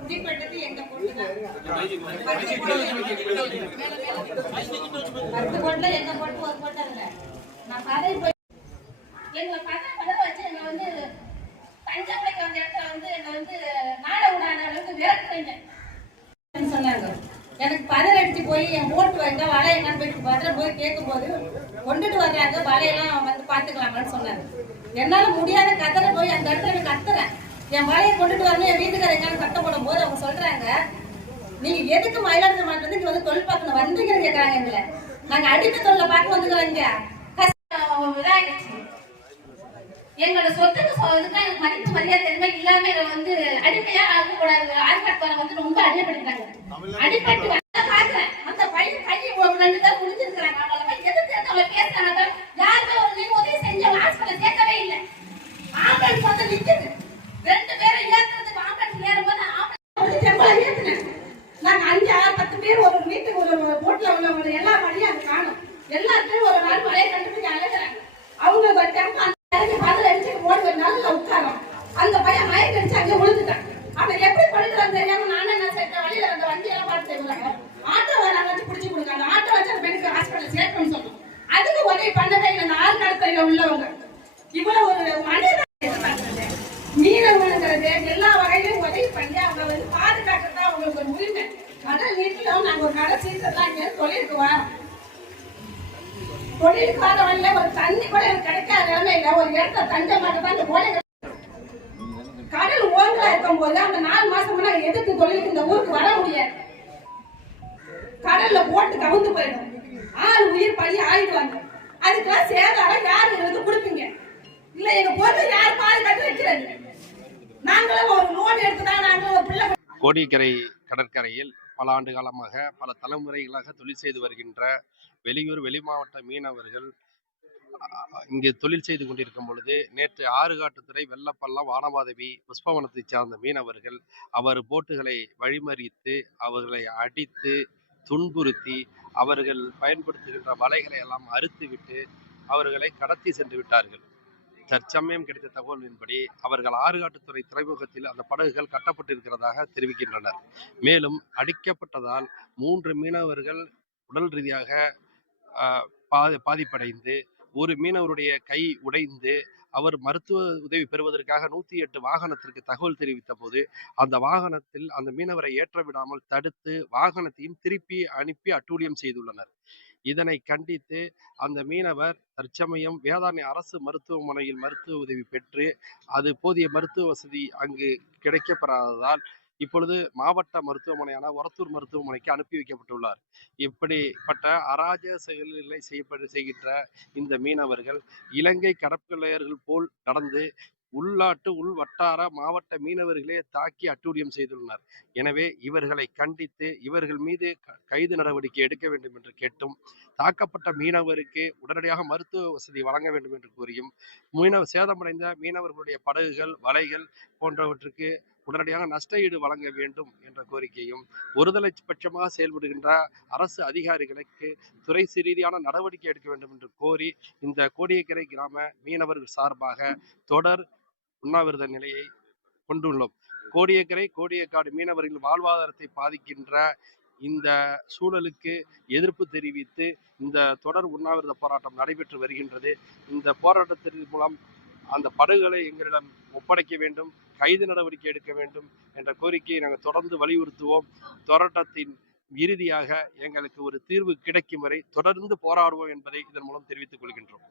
குடிப்பட்டது எங்க போட்டுதான் 10 போட்டுல எங்க போட்டு ஒரு போட்டாங்க. நான் பதவி போய் எங்களை பதவி வச்சு எங்க வந்து தஞ்சாவூருக்கு வந்த இடத்துல வந்து என்னை வந்து நாட விடாத அளவுக்கு விரட்டுறீங்க சொன்னாங்க. எனக்கு பதவி அடிச்சு போய் என் ஓட்டு வைக்க வலை என்னன்னு போயிட்டு பதில் போய் கேட்கும் போது கொண்டுட்டு வர்றாங்க, வலையெல்லாம் வந்து பாத்துக்கலாங்கன்னு சொன்னாங்க. என்னால முடியாத கதற போய் அந்த இடத்துல எனக்கு கத்துறேன். என் வலையை கொண்டுட்டு வரணும், என் வீட்டுக்கார எங்கன்னு கட்ட போடும் போது அவங்க சொல்றாங்க, நீங்க எதுக்கு மயிலாடுதுறை மாவட்டத்துல இங்க வந்து தொழில் பார்க்கணும் வந்தீங்கன்னு கேட்கறாங்க. எங்களை நாங்க அடித்த தொழில பார்க்க வந்துக்கிறோம். இங்க இதாயிடுச்சு எங்களோட சொத்துக்கு எனக்கு மதிப்பு மரியாதை எதுவுமே இல்லாம வந்து அடிமையா ஆகக்கூடாது. ஆர்ப்பாட்டத்தை வந்து ரொம்ப அடிமைப்படுத்தாங்க. அடிப்பட்டு பாக்குறேன் அந்த பையன் கையை 2 பேர் முடிஞ்சிருக்கிறாங்க. அவங்கள எதிர்த்து அவங்க பேசுறாங்க. யாருமே ஒரு நீ உதவி செஞ்சவங்க ஹாஸ்பிட்டல் சேர்க்கவே இல்லை. ஆம்புலன்ஸ் வந்து நிக்குது. 2 பேரை ஏற்றுறதுக்கு ஆம்புலன்ஸ் ஏறும்போது ஆம்புலன்ஸ் ஏத்துனேன். நாங்க 5, 6, 10 பேர் ஒரு வீட்டுக்கு ஒரு போட்ல உள்ளவங்க எல்லா வழியும் அங்க காணும். எல்லாத்தையும் ஒரு நாள் மழையை கண்டுபிடிக்க அழைக்கிறாங்க. அவங்க ஒரு டெம்போ பதில் அடிச்சு ஓடி நல்ல உட்காரம். அந்த பையன் மயக்க அடிச்சு அங்கே விழுந்துட்டான். அவன் எப்படி பண்ணிட்டு தெரியாம நானும் என்ன செய்யறேன், வழியில அந்த வண்டியெல்லாம் பார்த்து செய்வாங்க. ஆட்டோ வராங்க வச்சு பிடிச்சி கொடுக்காங்க. ஆட்டோ வச்சு அந்த பெண்ணுக்கு ஹாஸ்பிட்டல் சேர்க்கணும்னு சொல்லணும். அதுக்கு உதவி பண்ணவே இல்லை. அந்த ஆள் கடற்கரையில உள்ளவங்க இவ்வளவு ஒரு மனித மீனவங்கிறது எல்லா வகையிலும் உதவி பண்ணி அவங்க வந்து பாதுகாக்கிறது தான் அவங்களுக்கு ஒரு உரிமை. அதான் வீட்டிலும் நாங்க ஒரு கடை சீக்கிரம் இங்க தொழிலுக்கு வரோம். தொழிலுக்கு வர வழியில ஒரு தண்ணி கூட எனக்கு கிடைக்காத நிலைமையில ஒரு இடத்த தஞ்ச மாட்டதான் இந்த கோழை கடல் ஓங்கலா இருக்கும் போது அந்த 4 மாசம் நாங்க எதுக்கு தொழிலுக்கு இந்த ஊருக்கு வர முடியாது. கடல்ல போட்டு கவுந்து போயிடும். ஆள் உயிர் பழி ஆயிடுவாங்க. அதுக்கெல்லாம் சேதாரம் யாரு எங்களுக்கு கொடுப்பீங்க? இல்ல எங்க பொருள் யார் பாதுகாத்து வைக்கிறது? நாங்களும் ஒரு லோன் எடுத்துதான் நாங்களும் ஒரு பிள்ளை. கோடியக்கரை கடற்கரையில் பல ஆண்டு காலமாக பல தலைமுறைகளாக தொழில் செய்து வருகின்ற வெளியூர் வெளிமாவட்ட மீனவர்கள் இங்கு தொழில் செய்து கொண்டிருக்கும் பொழுது நேற்று ஆறுகாட்டுத்துறை வெள்ளப்பள்ளம் வானமாதேவி புஷ்பவனத்தை சார்ந்த மீனவர்கள் அவர் போட்டுகளை வழிமறித்து அவர்களை அடித்து துன்புறுத்தி அவர்கள் பயன்படுத்துகின்ற வலைகளை எல்லாம் அறுத்துவிட்டு அவர்களை கடத்தி சென்று விட்டார்கள். தற்சமயம் கிடைத்த தகவலின்படி அவர்கள் ஆறுகாட்டுத்துறை துறைமுகத்தில் அந்த படகுகள் கட்டப்பட்டிருக்கிறதாக தெரிவிக்கின்றனர். மேலும் அடிக்கப்பட்டதால் 3 மீனவர்கள் உடல் ரீதியாக பாதிப்படைந்து ஒரு மீனவருடைய கை உடைந்து அவர் மருத்துவ உதவி பெறுவதற்காக 108 வாகனத்திற்கு தகவல் தெரிவித்த போது அந்த வாகனத்தில் அந்த மீனவரை ஏற்ற விடாமல் தடுத்து வாகனத்தையும் திருப்பி அனுப்பி அட்டூழியம் செய்துள்ளனர். இதனை கண்டித்து அந்த மீனவர் தற்சமயம் வேதாரண்ய அரசு மருத்துவமனையில் மருத்துவ உதவி பெற்று அது போதிய மருத்துவ வசதி அங்கு கிடைக்கப்பெறாததால் இப்பொழுது மாவட்ட மருத்துவமனையான ஒரத்தூர் மருத்துவமனைக்கு அனுப்பி வைக்கப்பட்டுள்ளார். இப்படிப்பட்ட அராஜக செயல்களை செய்கின்ற இந்த மீனவர்கள் இலங்கை கடற்கொள்ளையர்கள் போல் நடந்து உள்நாட்டு வட்டார மாவட்ட மீனவர்களே தாக்கி அட்டூழியம் செய்துள்ளனர். எனவே இவர்களை கண்டித்து இவர்கள் மீது கைது நடவடிக்கை எடுக்க வேண்டும் என்று கேட்டும் தாக்கப்பட்ட மீனவருக்கு உடனடியாக மருத்துவ வசதி வழங்க வேண்டும் என்று கூறியும் சேதமடைந்த மீனவர்களுடைய படகுகள் வலைகள் போன்றவற்றுக்கு உடனடியாக நஷ்ட ஈடு வழங்க வேண்டும் என்ற கோரிக்கையும் ஒருதலை பட்சமாக செயல்படுகின்ற அரசு அதிகாரிகளுக்கு துறை ரீதியான நடவடிக்கை எடுக்க வேண்டும் என்று கோரி இந்த கோடியக்கரை கிராம மீனவர்கள் சார்பாக தொடர் உண்ணாவிரத நிலையை கொண்டுள்ளோம். கோடியக்காடு மீனவர்கள் வாழ்வாதாரத்தை பாதிக்கின்ற இந்த சூழலுக்கு எதிர்ப்பு தெரிவித்து இந்த தொடர் உண்ணாவிரத போராட்டம் நடைபெற்று வருகின்றது. இந்த போராட்டத்தின் மூலம் அந்த படகுகளை எங்களிடம் ஒப்படைக்க வேண்டும், கைது நடவடிக்கை எடுக்க வேண்டும் என்ற கோரிக்கையை நாங்கள் தொடர்ந்து வலியுறுத்துவோம். போராட்டத்தின் இறுதியாக எங்களுக்கு ஒரு தீர்வு கிடைக்கும் வரை தொடர்ந்து போராடுவோம் என்பதை இதன் மூலம் தெரிவித்துக் கொள்கின்றோம்.